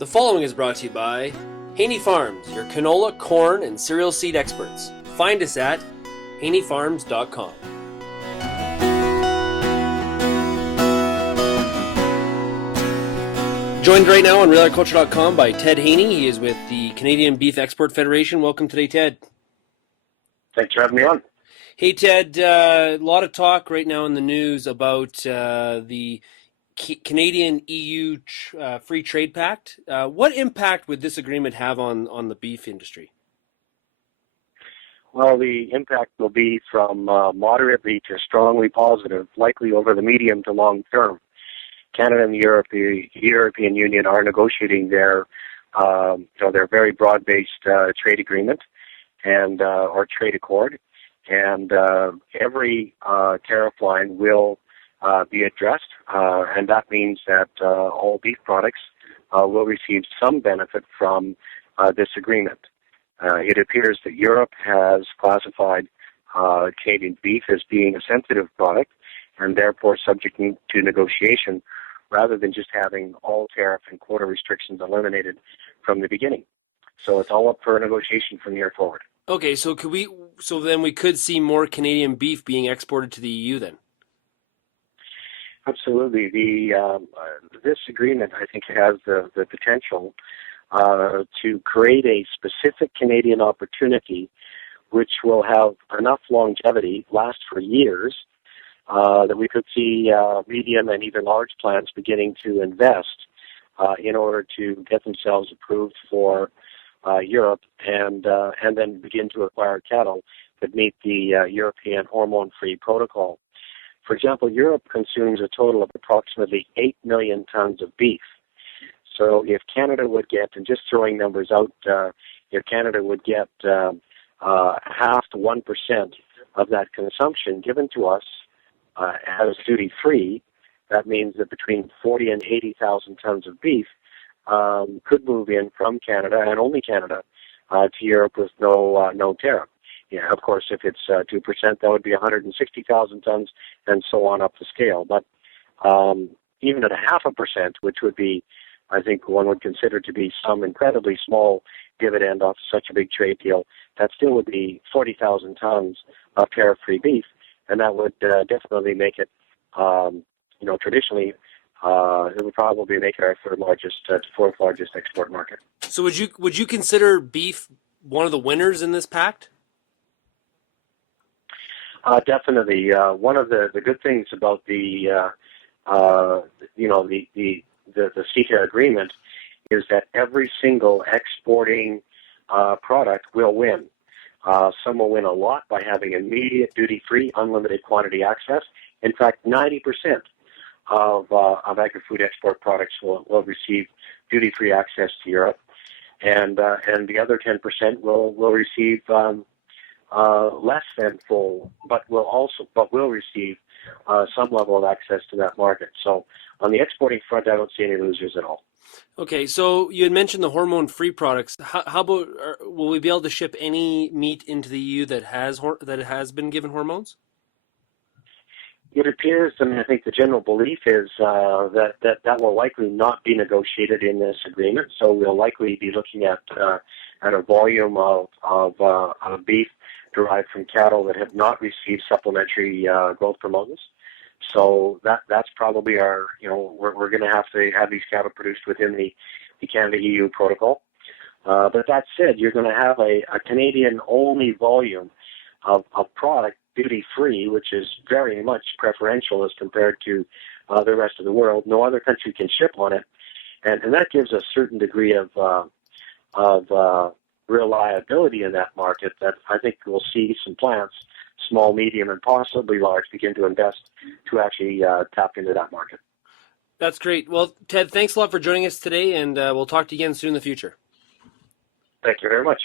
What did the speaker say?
The following is brought to you by Haney Farms, your canola, corn, and cereal seed experts. Find us at haneyfarms.com. Joined right now on realagriculture.com by Ted Haney. He is with the Canadian Beef Export Federation. Welcome today, Ted. Thanks for having me on. Hey, Ted, a lot of talk right now in the news about the Canadian EU Free Trade Pact. What impact would this agreement have on the beef industry? Well, the impact will be from moderately to strongly positive, likely over the medium to long term. Canada and the European Union are negotiating their very broad-based trade agreement and or trade accord, and every tariff line will be addressed, and that means that all beef products will receive some benefit from this agreement. It appears that Europe has classified Canadian beef as being a sensitive product and therefore subject to negotiation rather than just having all tariff and quota restrictions eliminated from the beginning. So it's all up for negotiation from here forward. Okay, so then we could see more Canadian beef being exported to the EU then? Absolutely. This agreement, I think, has the potential to create a specific Canadian opportunity which will have enough longevity, last for years, that we could see medium and even large plants beginning to invest in order to get themselves approved for Europe and then begin to acquire cattle that meet the European hormone-free protocol. For example, Europe consumes a total of approximately 8 million tons of beef. So if Canada would get, and just throwing numbers out, if Canada would get half to 1% of that consumption given to us as duty-free, that means that between 40 and 80,000 tons of beef could move in from Canada, and only Canada, to Europe with no tariff. Yeah, of course, if it's 2%, that would be 160,000 tons, and so on up the scale. But even at 0.5%, which would be, I think, one would consider to be some incredibly small dividend off such a big trade deal, that still would be 40,000 tons of tariff-free beef, and that would definitely make it, traditionally, it would probably make it our fourth largest export market. So would you consider beef one of the winners in this pact? Definitely. One of the good things about the CETA agreement is that every single exporting product will win. Some will win a lot by having immediate duty-free, unlimited quantity access. In fact, 90% of agri-food export products will receive duty-free access to Europe, and the other 10% will receive less than full, but will receive some level of access to that market. So on the exporting front, I don't see any losers at all. Okay, so you had mentioned the hormone-free products. How about will we be able to ship any meat into the EU that has been given hormones? It appears, I think the general belief is that will likely not be negotiated in this agreement. So we'll likely be looking at a volume of beef derived from cattle that have not received supplementary growth promotants. So that's probably we're going to have these cattle produced within the Canada-EU protocol. But that said, you're going to have a Canadian-only volume of product duty-free, which is very much preferential as compared to the rest of the world. No other country can ship on it, and that gives a certain degree of reliability in that market that I think we'll see some plants, small, medium, and possibly large, begin to invest to actually tap into that market. That's great. Well, Ted, thanks a lot for joining us today, and we'll talk to you again soon in the future. Thank you very much.